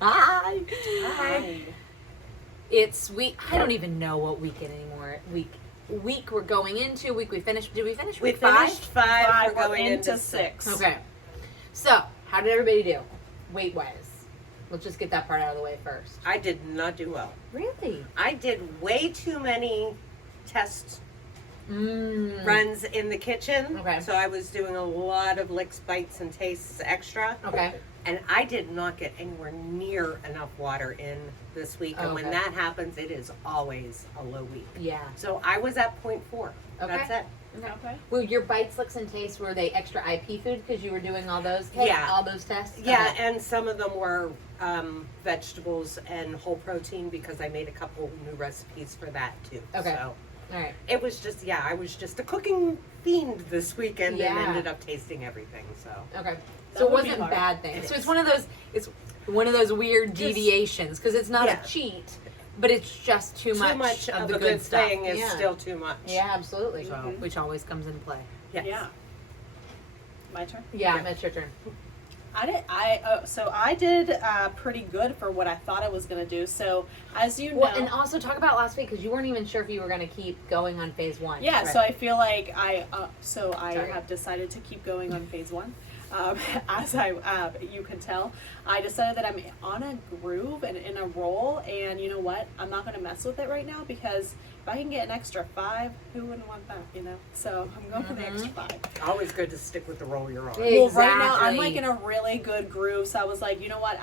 Hi. Hi. It's week. I don't even know what weekend anymore. Week we're going into. Week we finished. Did we finish We week five? finished five. We're We're going into into six. Okay. So how did everybody do? Weight wise. Let's just get that part out of the way first. I did not do well. Really? I did way too many test Mm. runs in the kitchen. Okay. So I was doing a lot of licks, bites, and tastes extra. Okay. And I did not get anywhere near enough water in this week. And when Okay. that happens, it is always a low week. Yeah. So I was at 0.4. Okay. That's it. Okay. Well, your bites, licks, and tastes, were they extra IP food because you were doing all those tests? Yeah. All those tests? Yeah, Okay. and some of them were vegetables and whole protein because I made a couple new recipes for that too. Okay. So All right. it was just, I was just a cooking fiend this weekend Yeah. and ended up tasting everything. So Okay. That So it would be wasn't hard. bad things. So it's one of those. It's one of those weird Just- deviations because it's not Yeah. a cheat, but it's just too much of the a good good stuff. thing is Yeah. still too much. Yeah, absolutely. So- Which always comes into play. Yes. Yeah. My turn. Yeah, Yeah. that's your turn. I did pretty good for what I thought I was gonna do. So as you know, Well, and also talk about last week because you weren't even sure if you were going to keep going on phase one. yeah. Right. So I feel like I Sorry. have decided to keep going on phase one. As you can tell, I decided that I'm on a groove and in a roll, and you know what? I'm not gonna mess with it right now because if I can get an extra 5, who wouldn't want that? You know. So I'm going for the extra 5. Always good to stick with the roll you're on. Yeah. Well, right now I'm Exactly. like in a really good groove, so I was like, you know what?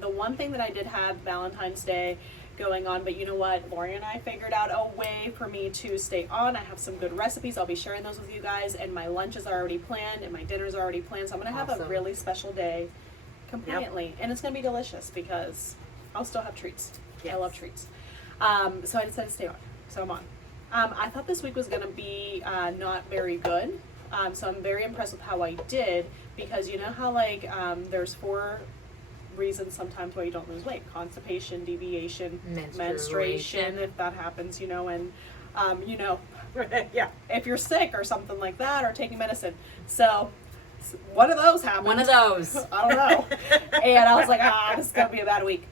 The one thing that I did have Valentine's Day going on, but you know what? Lori and I figured out a way for me to stay on. I have some good recipes. I'll be sharing those with you guys, and my lunches are already planned, and my dinners are already planned. So I'm gonna have a Awesome. really special day, compliantly, and it's gonna be delicious because I'll still have treats. I Yes. love treats. So I decided to stay on. So I'm on. I thought this week was gonna be not very good. So I'm very impressed with how I did because you know how like there's 4 reasons sometimes why you don't lose weight: constipation, deviation, menstruation, if that happens, you know, and you know, Yeah. if you're sick or something like that or taking medicine. So one of those happened. One of those. I don't know. And I was like, this is gonna be a bad week.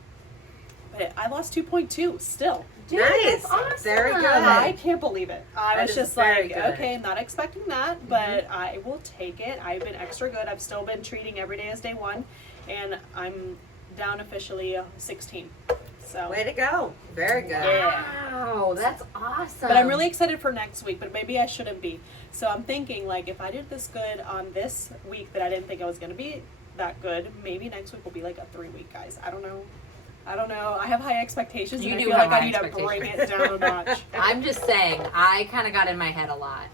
But I lost 2.2 still. Dude, Nice. that's awesome. Very good. I can't believe it. I That was is just very like, good. okay, not expecting that, but I will take it. I've been extra good. I've still been treating every day as day 1, and I'm down officially 16. So, Way to go. Very good. Yeah. Wow, that's awesome. but I'm really excited for next week. But maybe I shouldn't be. So I'm thinking like, if I did this good on this week that I didn't think I was gonna be that good, maybe next week will be like a 3-week, guys. I don't know. I have high expectations, You and I do feel have like I high need to bring it down a notch. I'm just saying, I kind of got in my head a lot.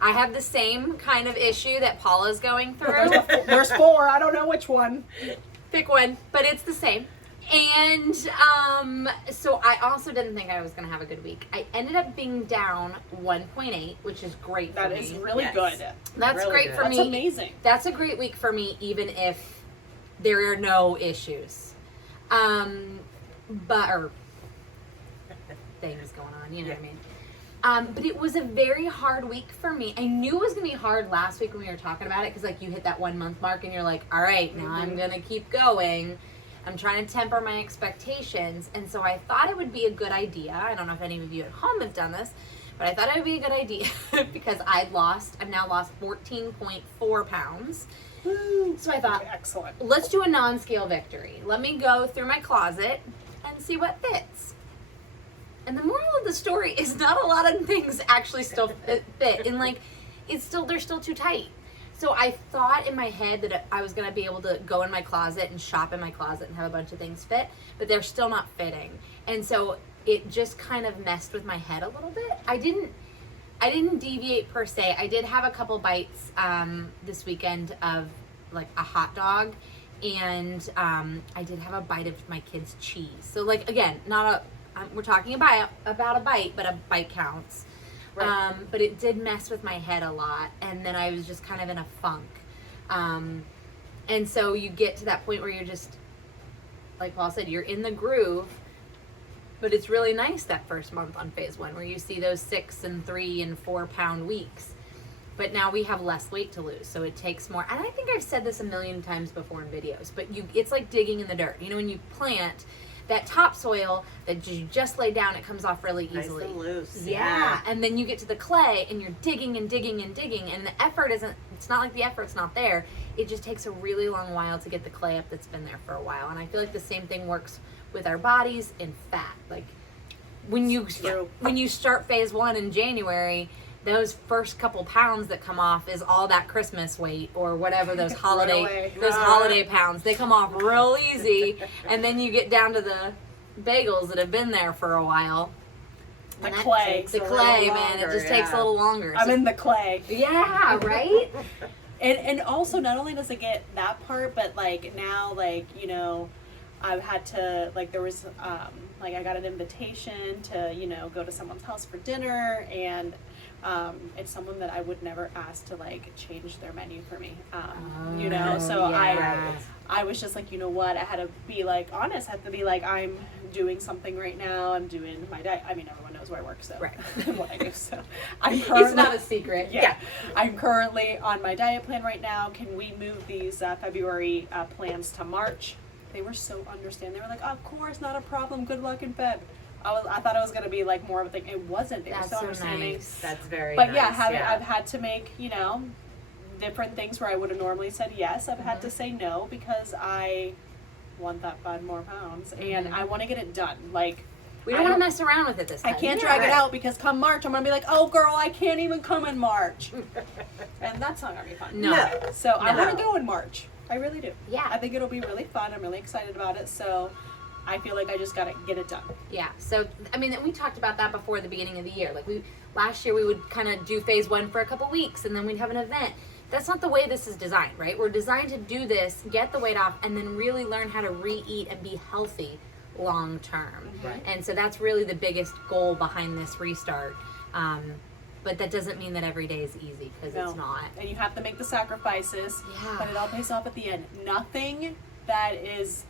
I have the same kind of issue that Paula's going through. There's 4. I don't know which one. Pick one, but it's the same. And so I also didn't think I was going to have a good week. I ended up being down 1.8, which is great for That me. is really Yes. good. That's really great good. for That's me. amazing. That's a great week for me, even if there are no issues. Or things going on, you know what I mean? But it was a very hard week for me. I knew it was going to be hard last week when we were talking about it because, like, you hit that 1 month mark and you're like, all right, now I'm going to keep going. I'm trying to temper my expectations. And so I thought it would be a good idea. I don't know if any of you at home have done this, but I thought it would be a good idea because I've now lost 14.4 pounds. So I thought, Excellent. let's do a non-scale victory. Let me go through my closet and see what fits. And the moral of the story is not a lot of things actually still fit. And like, they're still too tight. So I thought in my head that I was going to be able to go in my closet and shop in my closet and have a bunch of things fit, but they're still not fitting. And so it just kind of messed with my head a little bit. I didn't deviate per se. I did have a couple bites this weekend of like a hot dog, and I did have a bite of my kid's cheese. So like, again, we're talking about a bite, but a bite counts. Right. But it did mess with my head a lot, and then I was just kind of in a funk. And so you get to that point where you're just, like Paul said, you're in the groove, but it's really nice that first month on phase 1 where you see those 6 and 3 and 4 pound weeks. but now we have less weight to lose, so it takes more. And I think I've said this a million times before in videos, but it's like digging in the dirt. You know, when you plant that topsoil that you just laid down, it comes off really easily. Nice and loose. Yeah. And then you get to the clay and you're digging and digging and digging, and the effort it's not like the effort's not there. It just takes a really long while to get the clay up that's been there for a while. And I feel like the same thing works with our bodies and fat. Like when you start phase 1 in January, those first couple pounds that come off is all that Christmas weight or whatever, those holiday pounds. They come off real easy, and then you get down to the bagels that have been there for a while. The clay, man, it just takes a little longer. I'm in the clay. Yeah, right? And also, not only does it get that part, but like now, like, you know, I've had to, like, there was like I got an invitation to, you know, go to someone's house for dinner, and it's someone that I would never ask to like change their menu for me. You know, so yeah. I was just like, you know what, I had to be like honest, I had to be like, I'm doing something right now, I'm doing my diet. I mean, everyone knows where I work, so right. what I do, so I'm currently, it's not a secret. Yeah. I'm currently on my diet plan right now. Can we move these February plans to March? They were so understanding. They were like, oh, of course, not a problem, good luck in Feb. I thought it was going to be like more of a thing. It wasn't. They were so understanding. Nice. That's very but nice. I've had to make, you know, different things where I would have normally said yes. I've had to say no because I want that 5 more pounds and I want to get it done. Like, we don't want to mess around with it this time. I can't drag it out because come March, I'm going to be like, oh, girl, I can't even come in March. And that's not going to be fun. No. So I want to go in March. I really do. Yeah. I think it'll be really fun. I'm really excited about it. So I feel like I just got to get it done. Yeah. So, I mean, we talked about that before the beginning of the year. Like, last year we would kind of do phase 1 for a couple weeks and then we'd have an event. That's not the way this is designed, right? We're designed to do this, get the weight off, and then really learn how to re-eat and be healthy long term. Right. And so that's really the biggest goal behind this restart. But that doesn't mean that every day is easy, because it's not. And you have to make the sacrifices, Yeah. but it all pays off at the end. Nothing that is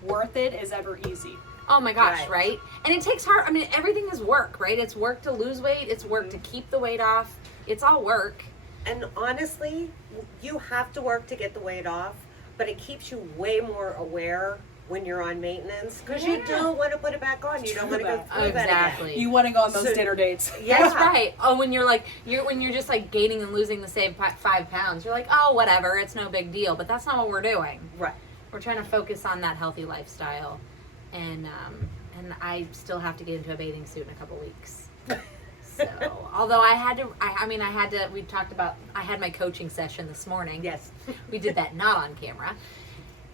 worth it is ever easy. Oh my gosh, right? And it takes hard. I mean, everything is work, right? It's work to lose weight. It's work to keep the weight off. It's all work. And honestly, you have to work to get the weight off, but it keeps you way more aware when you're on maintenance, because you don't want to put it back on. You don't want to go through that Exactly. You want to go on those dinner dates. Yeah. That's right. Oh, when you're just like gaining and losing the same 5 pounds, you're like, oh, whatever, it's no big deal. But that's not what we're doing. Right. We're trying to focus on that healthy lifestyle, and I still have to get into a bathing suit in a couple weeks. So, although I had to, we talked about, I had my coaching session this morning. Yes. We did that not on camera.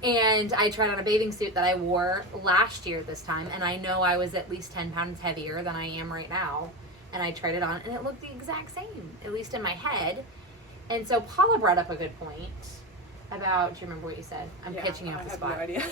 And I tried on a bathing suit that I wore last year this time, and I know I was at least 10 pounds heavier than I am right now. And I tried it on, and it looked the exact same, at least in my head. And so Paula brought up a good point about, do you remember what you said? I'm pitching you off the spot. I have no idea.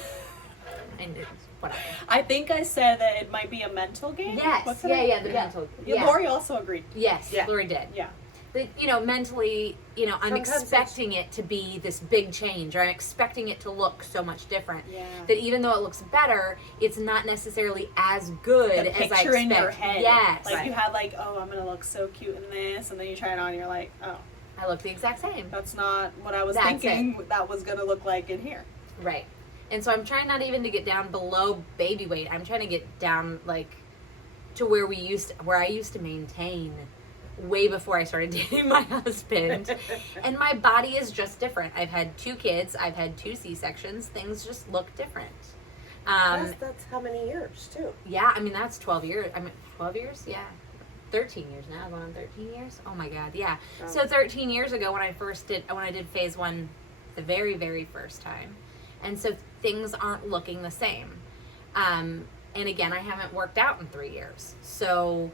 And it's whatever. I think I said that it might be a mental game. Yes. Yeah, the mental. Yeah. Lori also agreed. Yes, Yeah. Lori did. Yeah. That, mentally, I'm Sometimes expecting it to be this big change, or I'm expecting it to look so much different. Yeah. That even though it looks better, it's not necessarily as good The as I expect. picture in your head. Yes. Like you had like, oh, I'm gonna look so cute in this, and then you try it on, and you're like, oh, I look the exact same. that's not what I was That's thinking that was gonna look like in here. Right. And so I'm trying not even to get down below baby weight. I'm trying to get down like to where I used to maintain way before I started dating my husband. And my body is just different. I've had 2 kids. I've had 2 C-sections. Things just look different. That's how many years, too? Yeah, I mean, that's 12 years. 12 years? Yeah. 13 years now. Going on 13 years? Oh my God, yeah. Oh. So 13 years ago when I did phase 1 the very, very first time. And so things aren't looking the same. And again, I haven't worked out in 3 years. So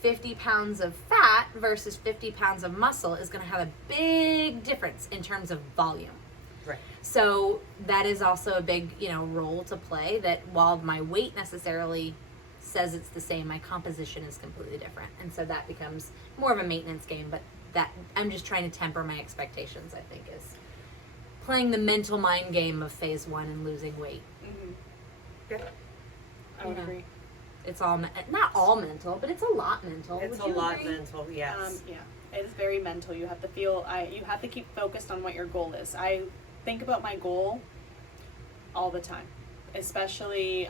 50 pounds of fat versus 50 pounds of muscle is going to have a big difference in terms of volume. Right. So that is also a big, role to play, that while my weight necessarily says it's the same, my composition is completely different. And so that becomes more of a maintenance game, but that I'm just trying to temper my expectations, I think, is playing the mental mind game of phase 1 and losing weight. Mm-hmm. Yeah. I would agree. It's all, not all mental, but it's a lot mental. It's Would a you lot agree? mental, yes. Yeah. It is very mental. You have to feel, you have to keep focused on what your goal is. I think about my goal all the time, especially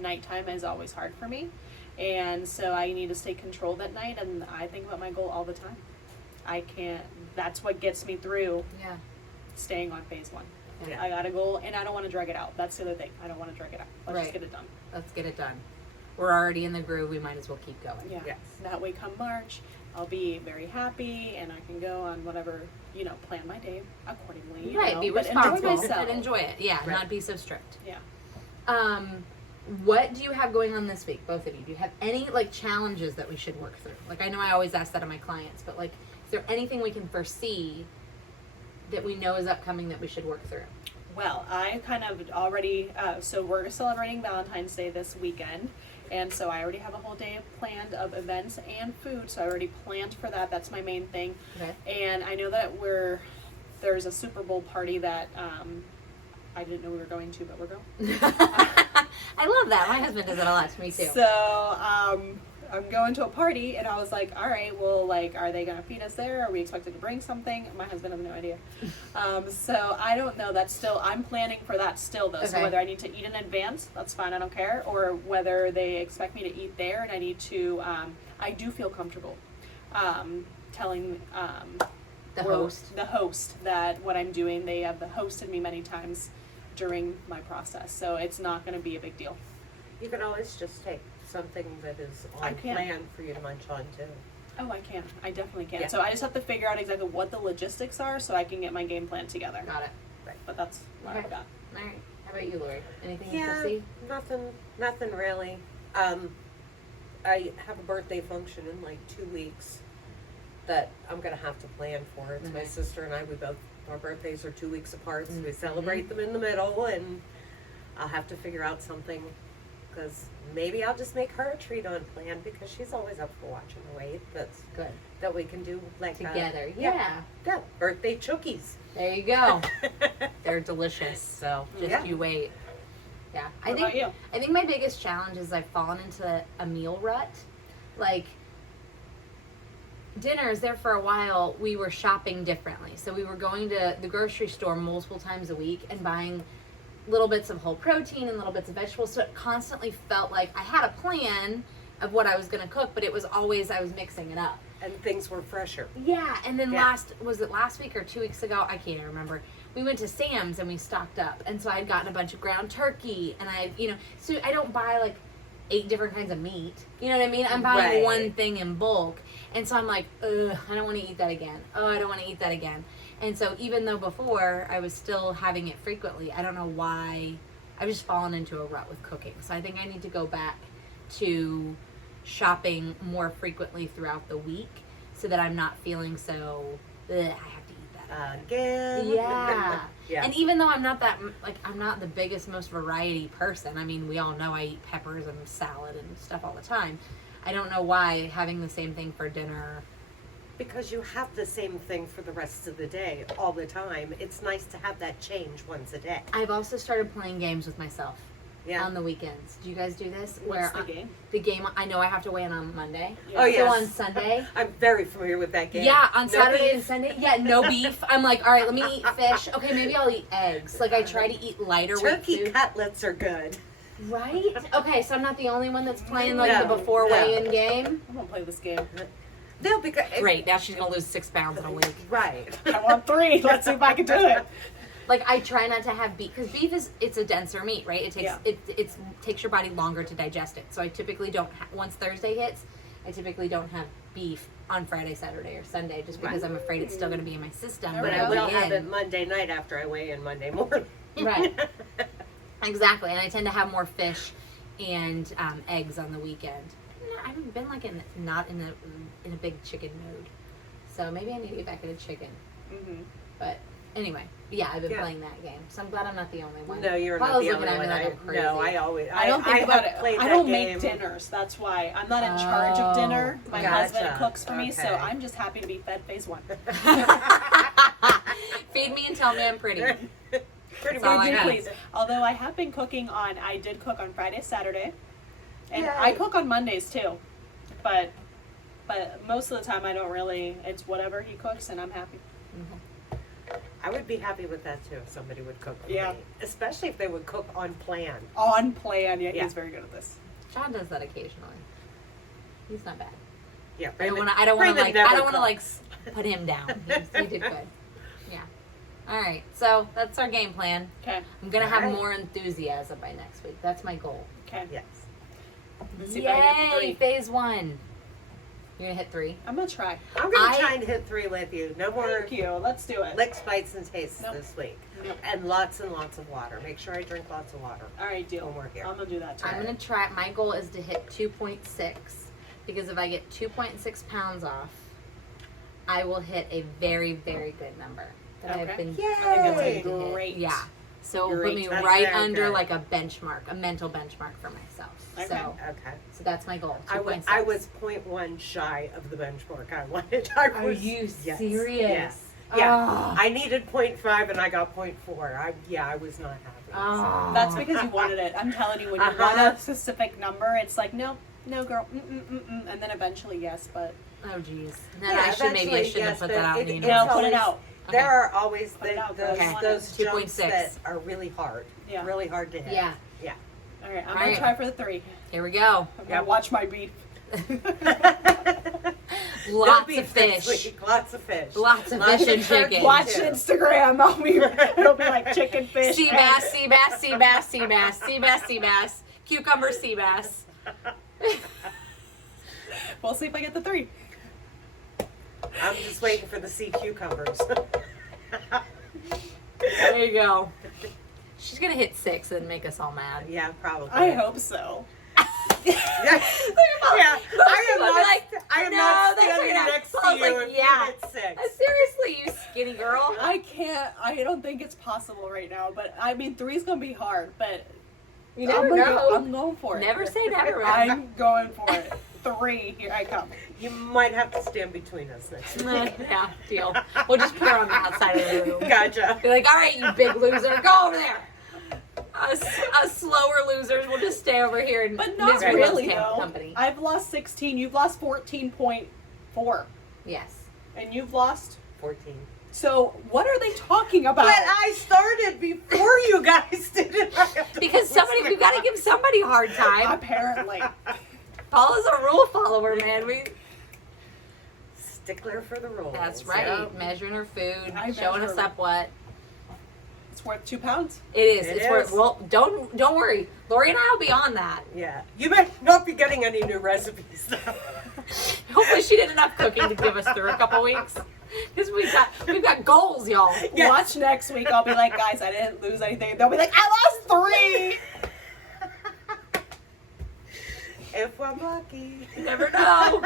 nighttime is always hard for me. And so I need to stay controlled at night, and I think about my goal all the time. I can't, that's what gets me through Yeah. staying on phase 1. Yeah. I got a goal, and I don't want to drag it out. That's the other thing. I don't want to drag it out. Let's just Right. get it done. Let's get it done. We're already in the groove. We might as well keep going. Yeah. Yes. That way, come March, I'll be very happy, and I can go on whatever, plan my day accordingly. Right. Be but responsible enjoy myself. and enjoy it. Yeah. Right. Not be so strict. Yeah. What do you have going on this week, both of you? Do you have any challenges that we should work through? I know I always ask that of my clients, but is there anything we can foresee that we know is upcoming that we should work through? Well, I kind of already, so we're celebrating Valentine's Day this weekend, and so I already have a whole day planned of events and food, so I already planned for that. That's my main thing. Okay. And I know that there's a Super Bowl party that I didn't know we were going to, but we're going. I love that. My husband does it a lot to me too. So, I'm going to a party, and I was like, all right, well, are they going to feed us there? Are we expected to bring something? My husband has no idea. So I don't know. I'm planning for that still, though. So Okay. whether I need to eat in advance, that's fine, I don't care. Or whether they expect me to eat there, and I need to, I do feel comfortable telling The host. the host that what I'm doing. They have hosted me many times during my process, so it's not going to be a big deal. You can always just take something that is I on can. plan for you to munch on too. Oh, I can. I definitely can. Yeah. So I just have to figure out exactly what the logistics are so I can get my game plan together. Got it. But that's what I've Okay. got. All right. How about you, Lori? Anything you Yeah, foresee? nothing really. I have a birthday function in 2 weeks that I'm gonna have to plan for. It's my Okay. sister and I. Our birthdays are 2 weeks apart, so we Mhm. celebrate them in the middle, and I'll have to figure out something. Because maybe I'll just make her a treat on plan because she's always up for watching the weight. Good. That we can do Together. yeah, birthday cookies. There you go. They're delicious. So just Yeah. you wait. Yeah. What about you? I think my biggest challenge is I've fallen into a meal rut. Dinners there for a while, we were shopping differently. So we were going to the grocery store multiple times a week and buying little bits of whole protein and little bits of vegetables. So it constantly felt like I had a plan of what I was going to cook, but it was always, I was mixing it up. And things were fresher. Yeah, and then Yeah. was it last week or 2 weeks ago? I can't even remember. We went to Sam's and we stocked up. And so I had gotten a bunch of ground turkey and so I don't buy 8 different kinds of meat. You know what I mean? I'm buying Right. one thing in bulk. And so I'm like, ugh, I don't want to eat that again. Oh, I don't want to eat that again. And so even though before I was still having it frequently, I don't know why I've just fallen into a rut with cooking. So I think I need to go back to shopping more frequently throughout the week so that I'm not feeling so, ugh, I have to eat that Again. Yeah. Yeah. And even though I'm not I'm not the biggest, most variety person. I mean, we all know I eat peppers and salad and stuff all the time. I don't know why having the same thing for dinner. Because you have the same thing for the rest of the day all the time. It's nice to have that change once a day. I've also started playing games with myself Yeah. on the weekends. Do you guys do this? What's the game? The game, I know I have to weigh in on Monday. Yeah. Oh, So yes. on Sunday. I'm very familiar with that game. Yeah, on No Saturday beef. and Sunday. Yeah, no beef. I'm like, all right, let me eat fish. Okay, maybe I'll eat eggs. I try to eat lighter Turkey with food. cutlets are good. Right? Okay, so I'm not the only one that's playing No, the before no. weigh-in game. I'm gonna play this game. No, because Great, now she's gonna lose 6 pounds in a week. Right. I want 3. Let's see if I can do it. I try not to have beef because beef it's a denser meat, right? It takes Yeah. it takes your body longer to digest it. So I typically don't once Thursday hits, I typically don't have beef on Friday, Saturday, or Sunday just because I'm afraid it's still gonna be in my system. There But we I go. will weigh have in. it Monday night after I weigh in Monday morning. Right. Exactly, and I tend to have more fish and eggs on the weekend. No, I haven't been not in a big chicken mood, so maybe I need to get back into chicken. Mm-hmm. But anyway, yeah, I've been Yeah. playing that game, so I'm glad I'm not the only one. No, you're not Paula's the looking only at me one. like I'm crazy. No, I always. I don't think about have it. played I that don't game. make dinners. That's why I'm not in charge of dinner. My husband Gotcha. cooks for me, so Okay. I'm just happy to be fed phase 1. Feed me and tell me I'm pretty. Pretty That's all much. I know. Please. Although I have been cooking I did cook on Friday, Saturday, and Yay. I cook on Mondays too, but But most of the time, I don't really. It's whatever he cooks, and I'm happy. I would be happy with that too if somebody would cook for Yeah. me. Especially if they would cook on plan. On plan, yeah, Yeah. he's very good at this. John does that occasionally. He's not bad. Yeah, I don't Brandon- want to. I don't want to Brandon like. never I don't want to like cooks. put him down. He did good. Yeah. All right. So that's our game plan. Okay. I'm gonna have All right. more enthusiasm by next week. That's my goal. Okay. Yes. Let's see if I can get Yay! 3. Phase 1. You're gonna hit 3. I'm gonna try. I'm going I- to try and hit 3 with you. No more Thank you. Let's do it. licks, bites, and tastes Nope. this week. Nope. And lots of water. Make sure I drink lots of water. All right, deal. When we're here. I'm gonna do that too. I'm gonna try. My goal is to hit 2.6 because if I get 2.6 pounds off, I will hit a very, very good number that I've Okay. been Yay! I think that's Yay! a great. Yeah. So it'll put Great. me That's right very under good. like a benchmark, a mental benchmark for myself. Okay. Okay. So that's my goal. I 2.6. was 0.1 shy of the benchmark I wanted. Are you yes, serious? Yes. Yeah. Oh. I needed 0.5 and I got 0.4. I was not happy. Oh. That's because you wanted it. I'm telling you, when you want a specific number, it's like no, girl, and then eventually yes, but Oh geez. Then Yeah, I should maybe I eventually, shouldn't yes, have put but that out in it- the it's universe. no, put it always- out. Okay. There are always Put it out, those, girl. You those want it. jumps 2.6. that are really hard. Yeah. Really hard to hit. Yeah. Yeah. All right, I'm All gonna right. try for the 3. Here we go. I'm gonna watch my beef. Lots Beef of fish. this week. Lots of fish. Lots of fish and turkey, chicken. Watch too. Instagram. It'll be like chicken, fish, Sea bass, sea bass, sea bass, sea bass, sea bass, sea bass, cucumber, sea bass. We'll see if I get the 3. I'm just waiting for the sea cucumbers. There you go. She's gonna hit 6 and make us all mad. Yeah, probably. I hope so. Yeah. Yeah, I am people will be not. like, I am "No, not that's standing not- next to I was you like, if yeah. you hit 6. Seriously, you skinny girl. I can't. I don't think it's possible right now. But I mean, 3's gonna be hard. But You never I'm know. I'm going for it. Never say never, man. I'm going for it. 3. Here I come. You might have to stand between us next week. Yeah, deal. We'll just put her on the outside of the room. Gotcha. Be like, all right, you big loser, go over there. Us slower losers will just stay over here and But not misery really loves though. company. I've lost 16. You've lost 14.4, Yes. and you've lost. 14. So what are they talking about? But I started before you guys did it. I have to Because somebody, we got to give somebody a hard time. Apparently. Paula's a rule follower, man. Stickler for the rules. That's right. Yep. Measuring her food, I showing us measure. up what It's worth 2 pounds. it is. It It's worth. is. Well, don't worry. Lori and I will be on that. Yeah. You might not be getting any new recipes though. Hopefully, she did enough cooking to give us through a couple weeks. Because we've got goals, y'all. Yes. Watch next week. I'll be like, guys, I didn't lose anything. They'll be like, I lost 3. If I'm lucky. You never know.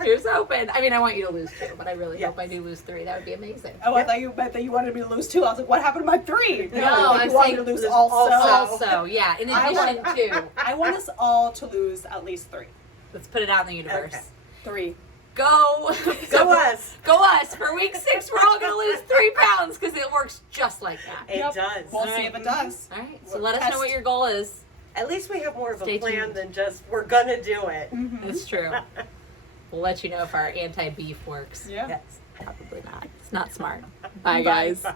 Here's hoping. I mean, I want you to lose 2, but I really Yes. hope I do lose 3. That would be amazing. Oh, I thought you meant that you wanted me to lose 2. I was like, what happened to my 3? No, you I'm wanted saying to lose lose also. Also, yeah. In I addition want- to, I want us all to lose at least 3. let's put it out in the universe. Okay. 3. Go, Go us. Go us. For week 6, we're all gonna lose 3 pounds because it works just like that. It Yep. does. We'll see if it does. All right. So We'll let us know test. what your goal is. At least we have more of Stay a plan tuned. than just we're gonna do it. That's true. We'll let you know if our anti-beef works. Yeah. Yes. Probably not. It's not smart. Bye, guys. Bye.